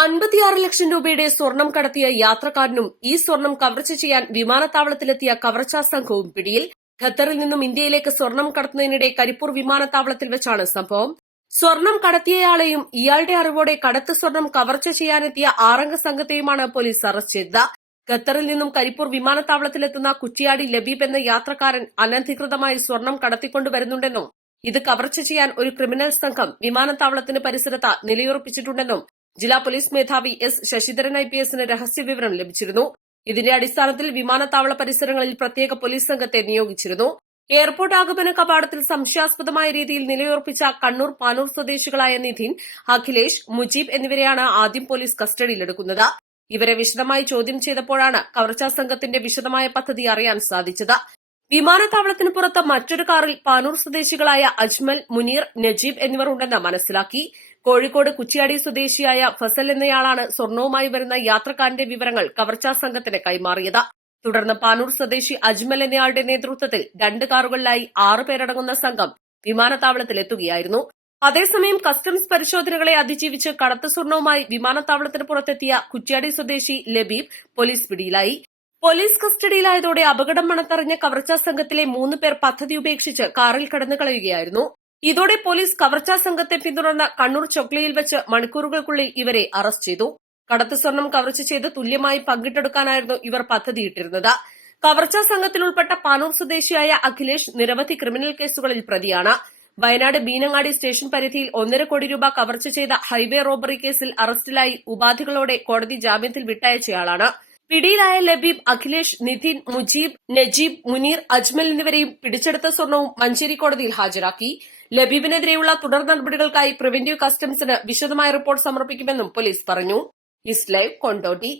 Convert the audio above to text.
56 ലക്ഷം രൂപയുടെ സ്വർണം കടത്തിയ യാത്രക്കാരനും ഈ സ്വർണം കവർച്ച ചെയ്യാൻ വിമാനത്താവളത്തിലെത്തിയ കവർച്ചാ സംഘവും പിടിയിൽ. ഖത്തറിൽ നിന്നും ഇന്ത്യയിലേക്ക് സ്വർണം കടത്തുന്നതിനിടെ കരിപ്പൂർ വിമാനത്താവളത്തിൽ വെച്ചാണ് സംഭവം. സ്വർണം കടത്തിയയാളെയും ഇയാളുടെ അറിവോടെ കടത്ത് സ്വർണം കവർച്ച ചെയ്യാനെത്തിയ 6 അംഗ സംഘത്തെയുമാണ് പോലീസ് അറസ്റ്റ് ചെയ്തത്. ഖത്തറിൽ നിന്നും കരിപ്പൂർ വിമാനത്താവളത്തിലെത്തുന്ന കുറ്റിയാടി ലബീബ് എന്ന യാത്രക്കാരൻ അനധികൃതമായി സ്വർണം കടത്തിക്കൊണ്ടുവരുന്നുണ്ടെന്നും ഇത് കവർച്ച ചെയ്യാൻ ഒരു ക്രിമിനൽ സംഘം വിമാനത്താവളത്തിന് പരിസരത്ത് നിലയുറപ്പിച്ചിട്ടുണ്ടെന്നും ജില്ലാ പോലീസ് മേധാവി എസ് ശശിധരൻ IPSന് രഹസ്യവിവരം ലഭിച്ചിരുന്നു. ഇതിന്റെ അടിസ്ഥാനത്തിൽ വിമാനത്താവള പരിസരങ്ങളിൽ പ്രത്യേക പോലീസ് സംഘത്തെ നിയോഗിച്ചിരുന്നു. എയർപോർട്ട് ആഗമന കവാടത്തിൽ സംശയാസ്പദമായ രീതിയിൽ നിലയുറപ്പിച്ച കണ്ണൂർ പാനൂർ സ്വദേശികളായ നിധിൻ, അഖിലേഷ്, മുജീബ് എന്നിവരെയാണ് ആദ്യം പോലീസ് കസ്റ്റഡിയിലെടുക്കുന്നത്. ഇവരെ വിശദമായി ചോദ്യം ചെയ്തപ്പോഴാണ് കവർച്ചാ സംഘത്തിന്റെ വിശദമായ പദ്ധതി അറിയാൻ സാധിച്ചത്. വിമാനത്താവളത്തിന് പുറത്ത് മറ്റൊരു കാറിൽ പാനൂർ സ്വദേശികളായ അജ്മൽ, മുനീർ, നജീബ് എന്നിവർ ഉണ്ടെന്ന് മനസ്സിലാക്കി. കോഴിക്കോട് കുറ്റ്യാടി സ്വദേശിയായ ഫസൽ എന്നയാളാണ് സ്വർണവുമായി വരുന്ന യാത്രക്കാരന്റെ വിവരങ്ങൾ കവർച്ചാ സംഘത്തിന് കൈമാറിയത്. തുടർന്ന് പാനൂർ സ്വദേശി അജ്മൽ എന്നയാളുടെ നേതൃത്വത്തിൽ 2 കാറുകളിലായി 6 പേരടങ്ങുന്ന സംഘം വിമാനത്താവളത്തിലെത്തുകയായിരുന്നു. അതേസമയം കസ്റ്റംസ് പരിശോധനകളെ അതിജീവിച്ച് കടത്ത് സ്വർണവുമായി വിമാനത്താവളത്തിന് പുറത്തെത്തിയ കുറ്റ്യാടി സ്വദേശി ലബീബ് പോലീസ് പിടിയിലായി. പോലീസ് കസ്റ്റഡിയിലായതോടെ അപകടം മണത്തറിഞ്ഞ കവർച്ചാ സംഘത്തിലെ 3 പേർ പദ്ധതി ഉപേക്ഷിച്ച് കാറിൽ കടന്നു കളയുകയായിരുന്നു. ഇതോടെ പോലീസ് കവർച്ചാ സംഘത്തെ പിന്തുടർന്ന് കണ്ണൂർ ചൊക്ലയിൽ വെച്ച് മണിക്കൂറുകൾക്കുള്ളിൽ ഇവരെ അറസ്റ്റ് ചെയ്തു. കടത്ത് സ്വർണം കവർച്ച ചെയ്ത് തുല്യമായി പങ്കിട്ടെടുക്കാനായിരുന്നു ഇവർ പദ്ധതിയിട്ടിരുന്നത്. കവർച്ചാ സംഘത്തിൽ ഉൾപ്പെട്ട പാനൂർ സ്വദേശിയായ അഖിലേഷ് നിരവധി ക്രിമിനൽ കേസുകളിൽ പ്രതിയാണ്. വയനാട് ബീനങ്ങാടി സ്റ്റേഷൻ പരിധിയിൽ 1.5 കോടി രൂപ കവർച്ച ചെയ്ത ഹൈവേ റോബറി കേസിൽ അറസ്റ്റിലായി ഉപാധികളോടെ കോടതി ജാമ്യത്തിൽ വിട്ടയച്ചയാളാണ്. പിടിയിലായ ലബീബ്, അഖിലേഷ്, നിധിൻ, മുജീബ്, നജീബ്, മുനീർ, അജ്മൽ എന്നിവരെയും പിടിച്ചെടുത്ത സ്വർണവും മഞ്ചേരി കോടതിയിൽ ഹാജരാക്കി. ലബീബിനെതിരെയുള്ള തുടർ നടപടികൾക്കായി പ്രിവന്റീവ് കസ്റ്റംസിന് വിശദമായ റിപ്പോർട്ട് സമർപ്പിക്കുമെന്നും പോലീസ് പറഞ്ഞു. East live Kondotty.